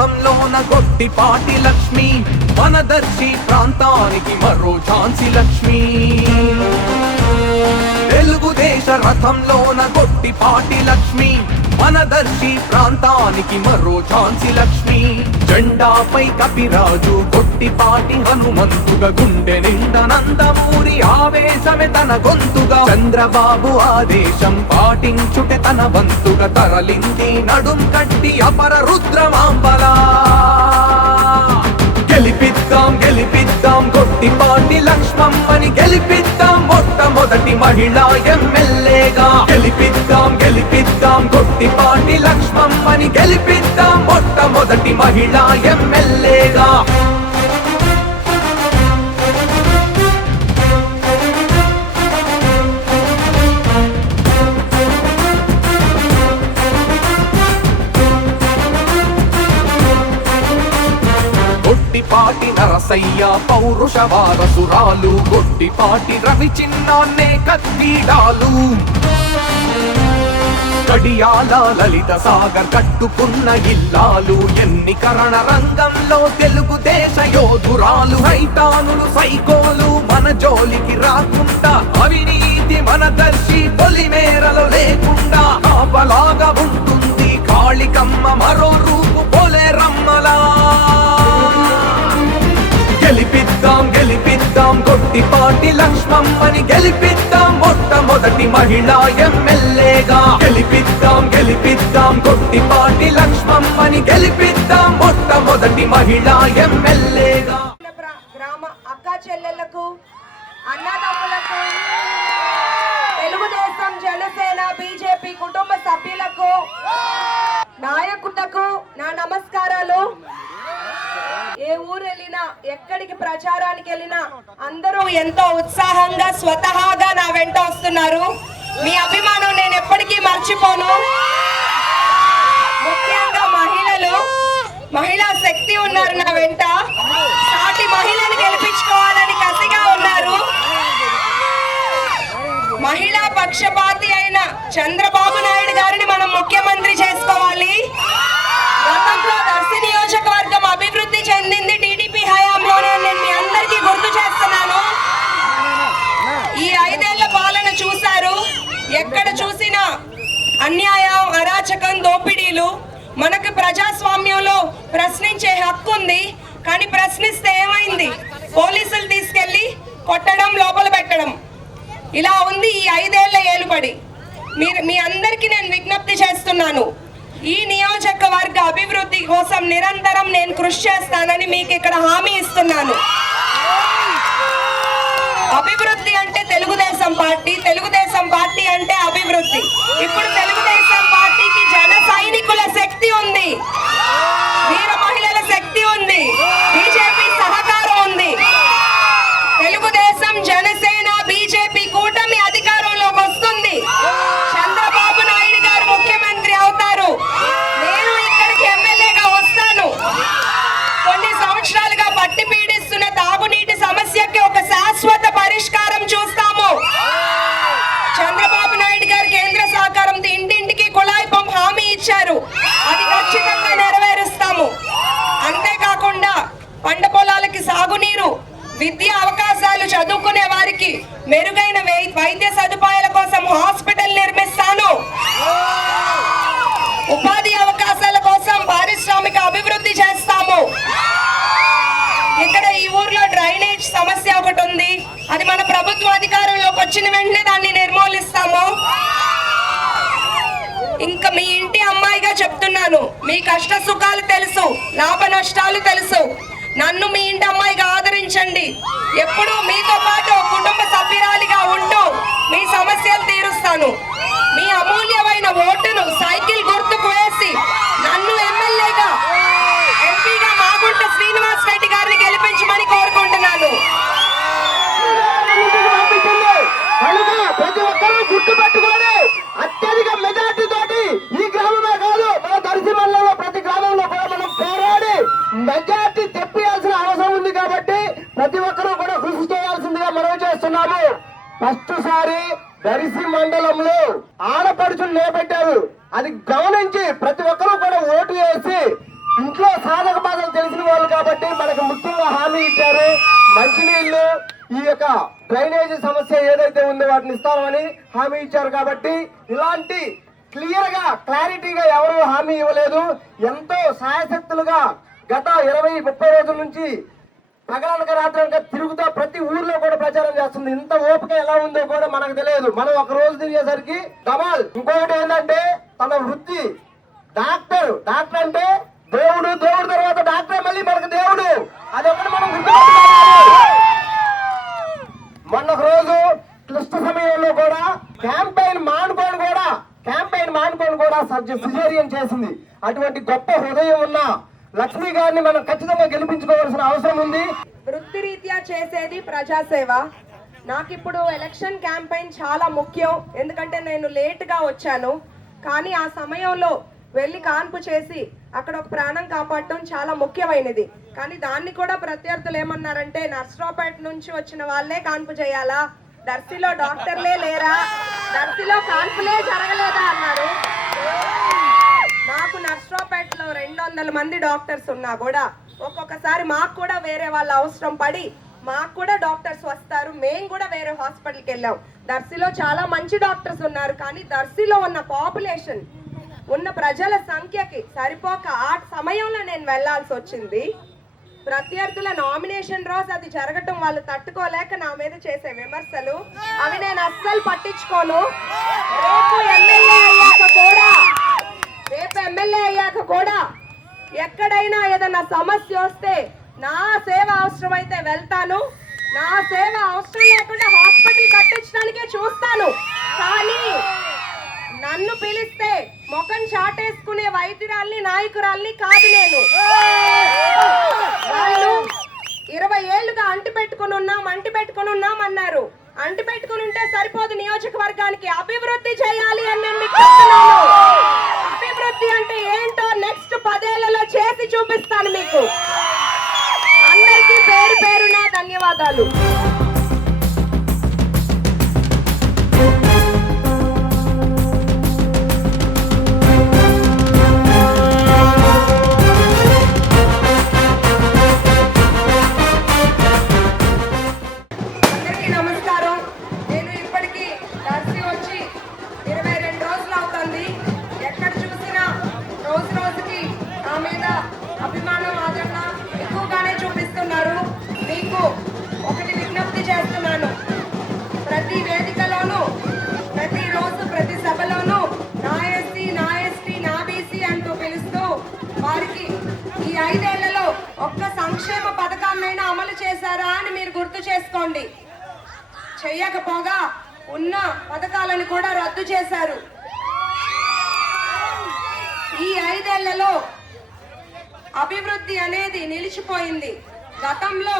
రథంలోన గొట్టిపాటి లక్ష్మి, వనదర్శి ప్రాంతానికి మరో ఝాన్సీ లక్ష్మి. తెలుగుదేశ రథంలోన గొట్టిపాటి లక్ష్మి, వనదర్శి ప్రాంతానికి మరో ఝాన్సీ లక్ష్మి. జెండాపై కపిరాజు, గొట్టిపాటి హనుమంతుగా, గుండె నిండా నందమూరి ఆవేశమే తన గొంతుగా. చంద్రబాబు ఆదేశం పాటించుటే తన వంతుగా, తరలింది నడుం కట్టి అపర రుద్రమాంబలా. గెలిపిద్దాం గెలిపిద్దాం గొట్టిపాటి లక్ష్మమ్మని, గెలిపిద్దాం మొట్టమొదటి మహిళా ఎమ్మెల్యేగా. గెలిపిద్దాం గెలిపిద్దాం గొట్టిపాటి లక్ష్మమ్మని, గెలిపిద్దాం మొట్టమొదటి మహిళా ఎమ్మెల్యేగా. గొట్టిపాటి నరసయ్య పౌరుష వారసురాలు, గొట్టిపాటి రవి చిన్నాన్నే కత్తిడాలు. కడియాల లలిత సాగర్ కట్టుకున్న ఇల్లాలు, ఎన్నికరణ రంగంలో తెలుగుదేశ యోధురాలు. సైతానులు సైకోలు మన జోలికి రాకుండా, అవినీతి మన దర్శి పొలిమేరలో లేకుండా ఆపలాగా ఉంటుంది కాళికమ్మ మరో రూపు పొలేరమ్మలా. గెలిపిద్దాం గెలిపిద్దాం గొట్టిపాటి లక్ష్మమ్మని, గెలిపిద్దాం మొట్టమొదటి మహిళా ఎమ్మెల్యేగా. గెలిపిద్దాం గెలిపిద్దాం గొట్టిపాటి లక్ష్మమ్మని, గెలిపిద్దాం మొట్టమొదటి మహిళా ఎమ్మెల్యేగా. గ్రామ అక్క చెల్లెళ్లకు, అన్నదమ్ములకు, తెలుగుదేశం జనసేన బీజేపీ కుటుంబ సభ్యులకు, నాయకులకు నా నమస్కారాలు. ఏ ఊరు వెళ్ళినా, ఎక్కడికి ప్రచారానికి వెళ్ళినా అందరూ ఎంతో ఉత్సాహంగా స్వతహాగా నా వెంట వస్తున్నారు. మీ అభిమానం నేను ఎప్పటికీ మర్చిపోను. ముఖ్యంగా మహిళలు, మహిళా శక్తి ఉన్నారు నా వెంట. సాటి మహిళను గెలిపించుకోవాలని కసిగా ఉన్నారు. మహిళా పక్షపాతి అయిన చంద్రబాబు నాయుడు గారిని మనం ముఖ్యమంత్రి చేసుకోవాలి. గతంలో దర్శి నియోజకవర్గం అభివృద్ధి చెందింది టీడీపీ హయాంలోనే, నేను మీ అందరికీ గుర్తు చేస్తున్నాను. ఈ 5 ఏళ్ల పాలన చూశారు. ఎక్కడ చూసినా అన్యాయం, అరాచకం, దోపిడీలు. మనకు ప్రజాస్వామ్యంలో ప్రశ్నించే హక్కు ఉంది, కానీ ప్రశ్నిస్తే ఏమైంది? పోలీసులు తీసుకెళ్లి కొట్టడం, లోపల పెట్టడం. ఇలా ఉంది ఈ 5 ఏళ్ల ఏలుబడి. మీ అందరికీ నేను విజ్ఞప్తి చేస్తున్నాను, ఈ నియోజకవర్గ అభివృద్ధి కోసం నిరంతరం నేను కృషి చేస్తానని మీకు ఇక్కడ హామీ ఇస్తున్నాను. అభివృద్ధి అంటే తెలుగుదేశం పార్టీ, తెలుగుదేశం పార్టీ అంటే అభివృద్ధి. ఇప్పుడు తెలుగుదేశం పార్టీకి జన సైనికుల శక్తి ఉంది, వీర మహిళల శక్తి ఉంది, బీజేపీ సహకారం ఉంది. తెలుగుదేశం జనసేన బీజేపీ కూటమి అధికారంలోకి వస్తుంది. చంద్రబాబు నాయుడు గారు ముఖ్యమంత్రి అవుతారు. నేను ఇక్కడికి ఎమ్మెల్యేగా వస్తాను. కొన్ని సంవత్సరాలుగా పట్టి పీడిస్తున్న తాగునీటి సమస్యకి ఒక శాశ్వత పరిష్కారం చూస్తాము. చంద్రబాబు నాయుడు గారు కేంద్ర సహకారంతో ఇంటింటికి కుళాయి పంప్ హామీ ఇచ్చారు. అది ఖచ్చితంగా నెరవేరుస్తాము. అంతేకాకుండా పంట పొలాలకి సాగునీరు, విద్యా అవకాశాలు, చదువుకునే వారికి మెరుగైన వైద్య సదుపాయాల కోసం హాస్పిటల్ నిర్మిస్తాను. ఉపాధి అవకాశాల కోసం పారిశ్రామిక అభివృద్ధి చేస్తాము. ఇక్కడ ఈ ఊర్లో డ్రైనేజ్ సమస్య ఒకటి ఉంది. అది మన ప్రభుత్వ అధికారంలోకి వచ్చిన వెంటనే దాన్ని నిర్మూలిస్తాము. ఇంకా మీ ఇంటి అమ్మాయిగా చెప్తున్నాను, మీ కష్ట సుఖాలు తెలుసు, లాభ నష్టాలు తెలుసు. నన్ను మీ ఇంటి అమ్మాయిగా ఆదరించండి. ఎప్పుడు మీతో పాటు కుటుంబ సభ్యురాలిగా ఉంటూ మీ సమస్యలు తీరుస్తాను. మీ అమూల్యమైన ఓటును సైకిల్ గుర్తుకు వేసి నన్ను ఎమ్మెల్యేగా, ఎంపీగా మాగుంట శ్రీనివాస్ రెడ్డి గారిని గెలిపించమని కోరుకుంటున్నాను. ప్రతి ఒక్కరూ గుర్తుపెట్టుకోండి, అత్యధిక మెజార్టీ తోటి ఈ గ్రామమే కాదు, మన దర్శి మండలంలో ప్రతి గ్రామంలో కూడా మనం పోరాడి మెజార్టీ తెప్పియాల్సిన అవసరం ఉంది. కాబట్టి ప్రతి ఒక్కరూ కూడా కృషి చేయాల్సిందిగా మనవి చేస్తున్నాము. ఫస్ట్ సారి దర్శి మండలంలో ఆడపడుచులు నిలబెట్టారు. అది గమనించి ప్రతి ఒక్కరూ కూడా ఓటు వేసి ఇంట్లో సాధక బాధలు తెలిసిన వాళ్ళు కాబట్టి మనకు ముఖ్యంగా హామీ ఇచ్చారు. మంచినీళ్లు, ఈ యొక్క డ్రైనేజీ సమస్య ఏదైతే ఉందో వాటిని ఇస్తామని హామీ ఇచ్చారు. కాబట్టి ఇలాంటి క్లియర్ గా క్లారిటీగా ఎవరు హామీ ఇవ్వలేదు. ఎంతో సాయశక్తులుగా గత 20-30 రోజుల నుంచి పగలనక రాత్రనక తిరుగుతా ప్రతి ఊర్లో కూడా ప్రచారం చేస్తుంది. ఇంత ఓపిక ఎలా ఉందో కూడా మనకు తెలియదు. మనం ఒక రోజు తిరిగేసరికి డబల్. ఇంకొకటి ఏంటంటే తన వృత్తి డాక్టర్. డాక్టర్ అంటే దేవుడు, దేవుడు తర్వాత డాక్టర్ మళ్ళీ మనకు దేవుడు. అదొకటి మనం గుర్తుపెట్టుకోవాలి. మొన్న ఒక రోజు క్లిష్ట సమయంలో కూడా క్యాంపెయిన్ మానుకోని కూడా సిజేరియన్ చేసింది. అటువంటి గొప్ప హృదయం ఉన్న లక్ష్మి గారిని మనం ఖచ్చితంగా గెలిపించుకోవాల్సిన అవసరం ఉంది. వృత్తిరీత్యా చేసేది ప్రజాసేవ. నాకు ఇప్పుడు ఎలక్షన్ క్యాంపెయిన్ చాలా ముఖ్యం. ఎందుకంటే నేను లేటుగా వచ్చాను, కానీ ఆ సమయంలో వెళ్ళి కాన్పు చేసి అక్కడ ఒక ప్రాణం కాపాడటం చాలా ముఖ్యమైనది. కానీ దాన్ని కూడా ప్రత్యర్థులు ఏమన్నారంటే నర్సరావుపేట నుంచి వచ్చిన వాళ్ళే కాన్పు చేయాలా, దర్శిలో డాక్టర్లే లేరా, దర్శిలో కాన్పులే జరగలేదా అన్నారు. మాకు నర్సరావుపేటలో 200 మంది డాక్టర్స్ ఉన్నా కూడా ఒక్కొక్కసారి మాకు కూడా వేరే వాళ్ళ అవసరం పడి మాకు కూడా డాక్టర్స్ వస్తారు. మేము కూడా వేరే హాస్పిటల్కి వెళ్ళాం. దర్శిలో చాలా మంచి డాక్టర్స్ ఉన్నారు, కానీ దర్శిలో ఉన్న పాపులేషన్ ఉన్న ప్రజల సంఖ్యకి సరిపోక ఆ సమయంలో నేను వెళ్లాల్సి వచ్చింది. ప్రత్యర్థుల నామినేషన్ రోజు అది జరగటం వాళ్ళు తట్టుకోలేక నా మీద చేసే విమర్శలు అవి నేను అస్సలు పట్టించుకోను. రేపు ఎమ్మెల్యే అయ్యాక కూడా ఎక్కడైనా ఏదైనా సమస్య వస్తే నా సేవ అవసరమైతే వెళ్తాను. నా సేవ అవసరం లేకుండా హాస్పిటల్ కట్టించడానికే చూస్తాను. కానీ నన్ను పిలిస్తే ముఖం చాటేసుకునే వైద్యురాల్ని, నాయకురాల్ని కాదు నేను. వాళ్ళు 20 ఏళ్లుగా అంటి పెట్టుకుని ఉన్నాం అన్నారు. అంటి పెట్టుకుని ఉంటే సరిపోదు, నియోజకవర్గానికి అభివృద్ధి చేయాలి అని నేను మీకు చెప్తున్నాను. అభివృద్ధి అంటే ఏంటో నెక్స్ట్ 10 ఏళ్లలో చేసి చూపిస్తాను మీకు. అందరికీ పేరు పేరున ధన్యవాదాలు. అభిమానం ఆదరణ ఎక్కువగానే చూపిస్తున్నారు. మీకు ఒకటి విజ్ఞప్తి చేస్తున్నాను, ప్రతి వేదికలోనూ, ప్రతిరోజు, ప్రతి సభలోనూ నా ఎస్సీ, నా ఎస్టీ, నా బీసీ అంటూ పిలుస్తూ వారికి ఈ 5 ఏళ్లలో ఒక్క సంక్షేమ పథకాన్నైనా అమలు చేశారా అని మీరు గుర్తు చేసుకోండి. చెయ్యకపోగా ఉన్న పథకాలను కూడా రద్దు చేశారు. ఈ 5 ఏళ్లలో అభివృద్ధి అనేది నిలిచిపోయింది. గతంలో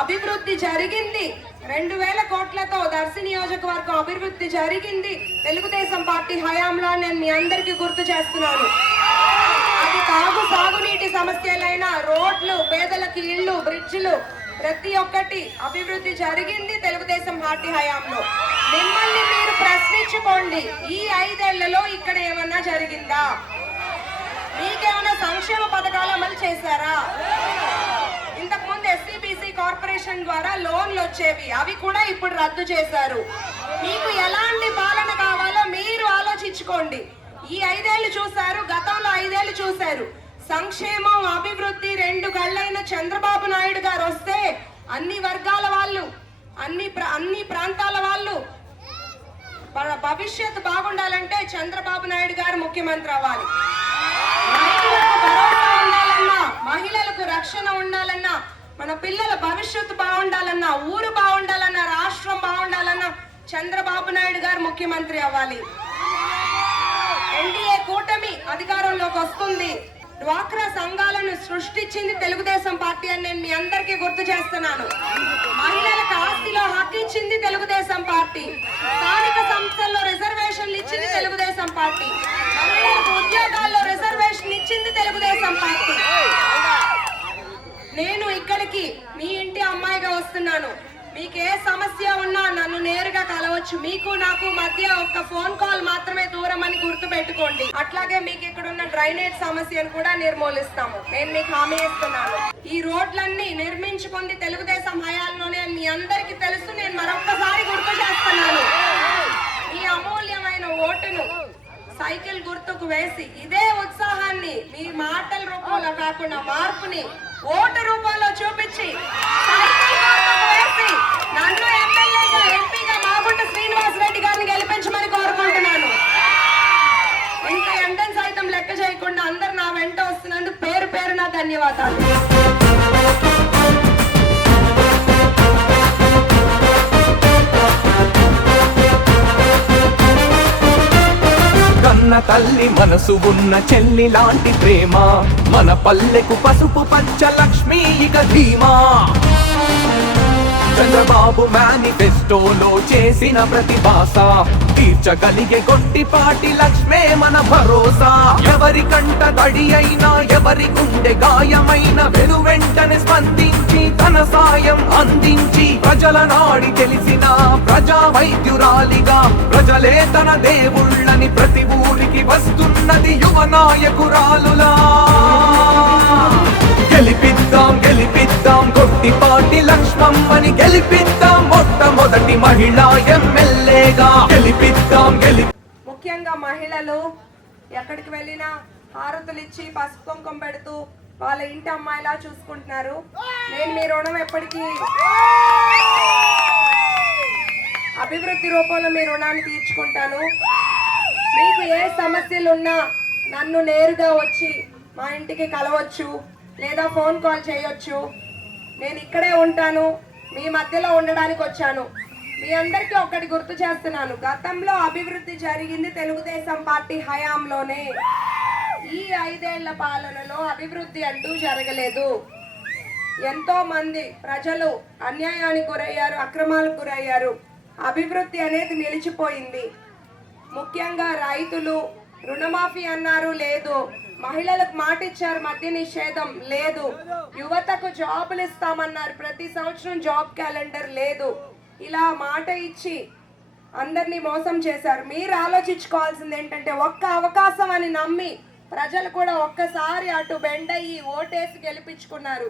అభివృద్ధి జరిగింది, 2000 కోట్లతో దర్శి నియోజకవర్గం అభివృద్ధి జరిగింది తెలుగుదేశం పార్టీ హయాంలో. నేను మీ అందరికీ గుర్తు చేస్తున్నాను. అది సాగునీటి సమస్యలైన రోడ్లు, పేదలకి ఇళ్ళు, బ్రిడ్జిలు, ప్రతి ఒక్కటి అభివృద్ధి జరిగింది తెలుగుదేశం పార్టీ హయాంలో. మిమ్మల్ని మీరు ప్రశ్నించుకోండి, ఈ 5 ఏళ్లలో ఇక్కడ ఏమన్నా జరిగిందా? మీకేమైనా సంక్షేమ పథకాలు అమలు చేశారా? ఇంతకుముందు ఎస్సీబీసీ కార్పొరేషన్ ద్వారా లోన్లు వచ్చేవి, అవి కూడా ఇప్పుడు రద్దు చేశారు. మీకు ఎలాంటి పాలన కావాలో మీరు ఆలోచించుకోండి. ఈ 5 ఏళ్లు చూశారు, గతంలో 5 ఏళ్లు చూశారు. సంక్షేమం, అభివృద్ధి 2 కళ్ళైన చంద్రబాబు నాయుడు గారు వస్తే అన్ని వర్గాల వాళ్ళు, అన్ని ప్రాంతాల వాళ్ళు భవిష్యత్తు బాగుండాలంటే చంద్రబాబు నాయుడు గారు ముఖ్యమంత్రి అవ్వాలి. రైతులకు భరోసా ఉండాలన్నా, మహిళలకు రక్షణ ఉండాలన్నా, మన పిల్లల భవిష్యత్తు బాగుండాలన్నా, ఊరు బాగుండాలన్నా, రాష్ట్రం బాగుండాలన్నా చంద్రబాబు నాయుడు గారు ముఖ్యమంత్రి అవ్వాలి. ఎన్డీఏ కూటమి అధికారంలోకి వస్తుంది. డ్వాక్రా సంఘాలను సృష్టించింది తెలుగుదేశం పార్టీ అని నేను మీ అందరికీ గుర్తు చేస్తున్నాను. మహిళలకు ఆస్తిలో హక్కు ఇచ్చింది తెలుగుదేశం పార్టీ. స్థానిక సంస్థల్లో రిజర్వేషన్లు ఇచ్చింది తెలుగుదేశం పార్టీ. మహిళలకు ఉద్యోగాల్లో రిజర్వేషన్ ఇచ్చింది తెలుగుదేశం పార్టీ. నేను ఇక్కడికి మీ ఇంటి అమ్మాయిగా వస్తున్నాను. మీకు ఏ సమస్య ఉన్నా నన్ను నేరుగా కలవచ్చు. మీకు నాకు మధ్య ఒక ఫోన్ కాల్ మాత్రమే దూరం అని గుర్తు పెట్టుకోండి. అట్లాగే మీకు ఇక్కడ ఉన్న డ్రైనేజ్ సమస్యను కూడా నిర్మూలిస్తాము. నేను మీకు హామీ ఇస్తున్నాను. ఈ రోడ్లన్నీ నిర్మించుకుంది తెలుగుదేశం హయాంలోనే అని మీ అందరికీ తెలుసు. నేను మరొక్కసారి గుర్తు చేస్తున్నాను. ఈ అమూల్యమైన ఓటును సైకిల్ గుర్తుకు వేసి ఇదే ఉత్సాహాన్ని మీ మాటల రూపంలో కాకుండా మార్పుని ఓటు రూపంలో చూపించి సైకిల్ గుర్తుకు వేసి నన్ను ఎమ్మెల్యేగా ఎంపీగా మాగుంట శ్రీనివాస్ రెడ్డి గారిని గెలిపించమని కోరుకుంటున్నాను. ఇంకా ఎండను సైతం లెక్క చేయకుండా అందరు నా వెంట వస్తున్నందుకు పేరు పేరున ధన్యవాదాలు. కన్న తల్లి మనసు ఉన్న చెల్లి లాంటి ప్రేమ, మన పల్లెకు పసుపు పంచ లక్ష్మీ ఇక ధీమా. చంద్రబాబు మేనిఫెస్టోలో చేసిన ప్రతి భాష తీర్చగలిగే కొట్టిపాటి లక్ష్మే మన భరోసా. ఎవరి కంట తడి అయినా ఎవరి గుండె గాయమైన వెనువెంటనే స్పందించి తన సాయం అందించి ప్రజల నాడి తెలిసిన ప్రజా వైద్యురాలిగా ప్రజలే తన దేవుళ్ళని ప్రతి ఊరికి వస్తున్నది యువ నాయకురాలులా. గెలిపిద్దాం గెలిపిద్దాం కొట్టిపాటి లక్ష్మమ్మని గెలిపిద్దాం మొట్టమొదటి మహిళా ఎమ్మెల్యేగా గెలిపిద్దాం ముఖ్యంగా మహిళలు ఎక్కడికి వెళ్ళినా హారతులు ఇచ్చి పసుపు కుంకుమ పెడుతూ వాళ్ళ ఇంటి అమ్మాయిలా చూసుకుంటున్నారు. నేను మీ రుణం ఎప్పటికీ అభివృద్ధి రూపంలో మీ రుణాన్ని తీర్చుకుంటాను. మీకు ఏ సమస్యలున్నా నన్ను నేరుగా వచ్చి మా ఇంటికి కలవచ్చు లేదా ఫోన్ కాల్ చేయొచ్చు. నేను ఇక్కడే ఉంటాను. మీ మధ్యలో ఉండడానికి వచ్చాను. మీ అందరికీ ఒకటి గుర్తు చేస్తున్నాను. గతంలో అభివృద్ధి జరిగింది తెలుగుదేశం పార్టీ హయాంలోనే. ఈ 5 ఏళ్ల పాలనలో అభివృద్ధి అంటూ జరగలేదు. ఎంతో మంది ప్రజలు అన్యాయానికి గురయ్యారు, అక్రమాలకు గురయ్యారు. అభివృద్ధి అనేది నిలిచిపోయింది. ముఖ్యంగా రైతులు రుణమాఫీ అన్నారు, లేదు. మహిళలకు మాట ఇచ్చారు, మద్య నిషేధం లేదు. యువతకు జాబులు ఇస్తామన్నారు, ప్రతి సంవత్సరం జాబ్ క్యాలెండర్ లేదు. ఇలా మాట ఇచ్చి అందరినీ మోసం చేశారు. మీరు ఆలోచించుకోవాల్సింది ఏంటంటే ఒక్క అవకాశం అని నమ్మి ప్రజలు కూడా ఒక్కసారి అటు బెండయ్యి ఓటేసి గెలిపించుకున్నారు.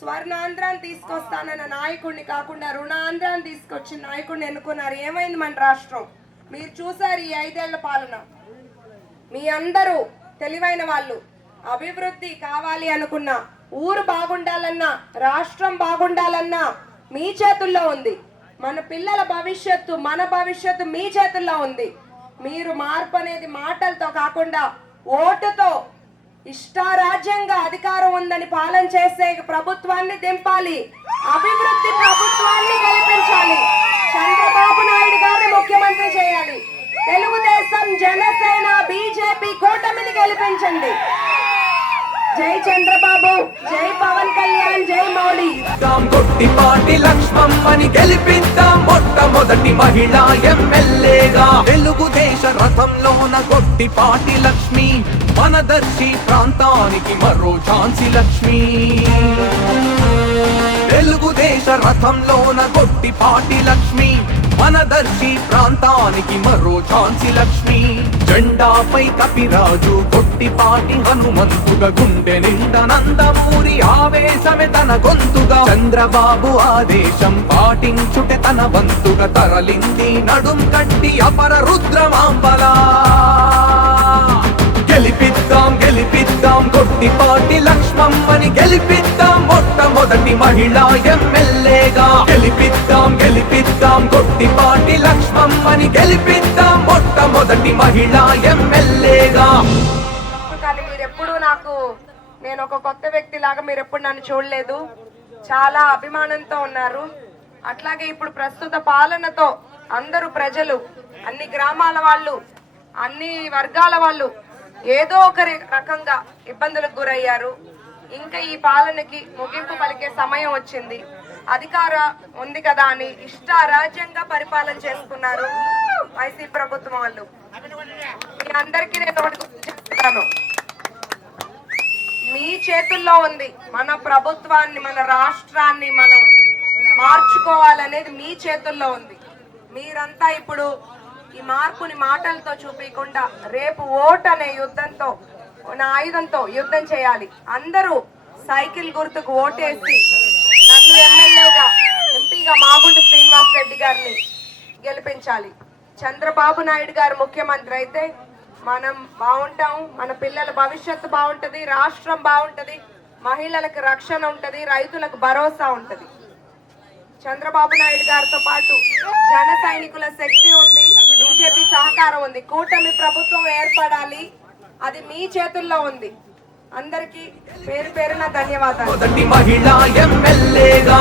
స్వర్ణాంధ్రాన్ని తీసుకొస్తానన్న నాయకుడిని కాకుండా రుణాంధ్రాన్ని తీసుకొచ్చిన నాయకుడిని ఎన్నుకున్నారు. ఏమైంది మన రాష్ట్రం? మీరు చూసారు ఈ 5 ఏళ్ల పాలన. మీ అందరూ తెలివైన వాళ్ళు. అభివృద్ధి కావాలి అనుకున్నా, ఊరు బాగుండాలన్నా, రాష్ట్రం బాగుండాలన్నా మీ చేతుల్లో ఉంది. మన పిల్లల భవిష్యత్తు, మన భవిష్యత్తు మీ చేతుల్లో ఉంది. మీరు మార్పు అనేది మాటలతో కాకుండా ఓటుతో ఇష్టారాజ్యంగా అధికారం ఉందని పాలన చేసే ప్రభుత్వాన్ని దింపాలి. అభివృద్ధి ప్రభుత్వాన్ని గెలిపించాలి. చంద్రబాబు నాయుడు గారిని ముఖ్యమంత్రి చేయాలి. తెలుగుదేశం, జనసేన, బీజేపీ కూటమిని గెలిపించండి. జై చంద్రబాబు, జై పవన్ కళ్యాణ్, జై మోడీ. కొట్టిపాటి లక్ష్మమ్మని గెలిపిద్దాం మొట్టమొదటి మహిళా ఎమ్మెల్యేగా. తెలుగుదేశ రథంలోన కొట్టిపాటి లక్ష్మి, మనదర్శి ప్రాంతానికి మరో ఝాన్సీ లక్ష్మి. తెలుగుదేశ రథంలోన కొట్టిపాటి లక్ష్మి, మనదర్శి ప్రాంతానికి మరో ఝాన్సీ లక్ష్మి. జెండాపై కపిరాజు, కొట్టిపాటి హనుమంతుగా, గుండె నిండా నందమూరి ఆవేశమే తన గొంతుగా. చంద్రబాబు ఆదేశం పాటించుటే తన వంతుగా, తరలింది నడుం కట్టి అపర రుద్రమాంబలా. గెలిపిద్దాం గెలిపిద్దాం కొట్టిపాటి లక్ష్మమ్మని గెలిపిద్దాం మొట్టమొదటి మహిళా ఎమ్మెల్యేగా. గెలిపిద్దాం గెలిపిద్దాం కొట్టిపాటి లక్ష్మమ్మని గెలిపిద్దాం మొట్టమొదటి మహిళా ఎమ్మెల్యేగా. కానీ మీరెప్పుడు నేను ఒక కొత్త వ్యక్తి లాగా మీరెప్పుడు నన్ను చూడలేదు. చాలా అభిమానంతో ఉన్నారు. అట్లాగే ఇప్పుడు ప్రస్తుత పాలనతో అందరూ ప్రజలు, అన్ని గ్రామాల వాళ్ళు, అన్ని వర్గాల వాళ్ళు ఏదో ఒక రకంగా ఇబ్బందులకు గురయ్యారు. ఇంకా ఈ పాలనకి ముగింపు పలికే సమయం వచ్చింది. అధికార ఉంది కదా అని ఇష్టారాజ్యంగా పరిపాలన చేసుకున్నారు వైసీపీ ప్రభుత్వం వాళ్ళు. మీ అందరికీ నేను ఒకటి గుర్తు చేస్తున్నాను. మీ చేతుల్లో ఉంది మన ప్రభుత్వాన్ని, మన రాష్ట్రాన్ని మనం మార్చుకోవాలనేది మీ చేతుల్లో ఉంది. మీరంతా ఇప్పుడు ఈ మార్పుని మాటలతో చూపించకుండా రేపు ఓట్ అనే యుద్ధంతో నా ఆయుధంతో యుద్ధం చేయాలి. అందరూ సైకిల్ గుర్తుకు ఓటేసి నన్ను ఎమ్మెల్యేగా ఎంపీగా మాగుంట శ్రీనివాస్ రెడ్డి గారిని గెలిపించాలి. చంద్రబాబు నాయుడు గారు ముఖ్యమంత్రి అయితే మనం బాగుంటాం, మన పిల్లల భవిష్యత్తు బాగుంటది, రాష్ట్రం బాగుంటది, మహిళలకు రక్షణ ఉంటది, రైతులకు భరోసా ఉంటది. చంద్రబాబు నాయుడు గారితో పాటు జన సైనికుల శక్తి ఉంది, బీజేపీ సహకారం ఉంది. కూటమి ప్రభుత్వం ఏర్పడాలి, అది మీ చేతుల్లో ఉంది. అందరికీ పేరు పేరున ధన్యవాదాలు. మొదటి మహిళా ఎమ్మెల్యేగా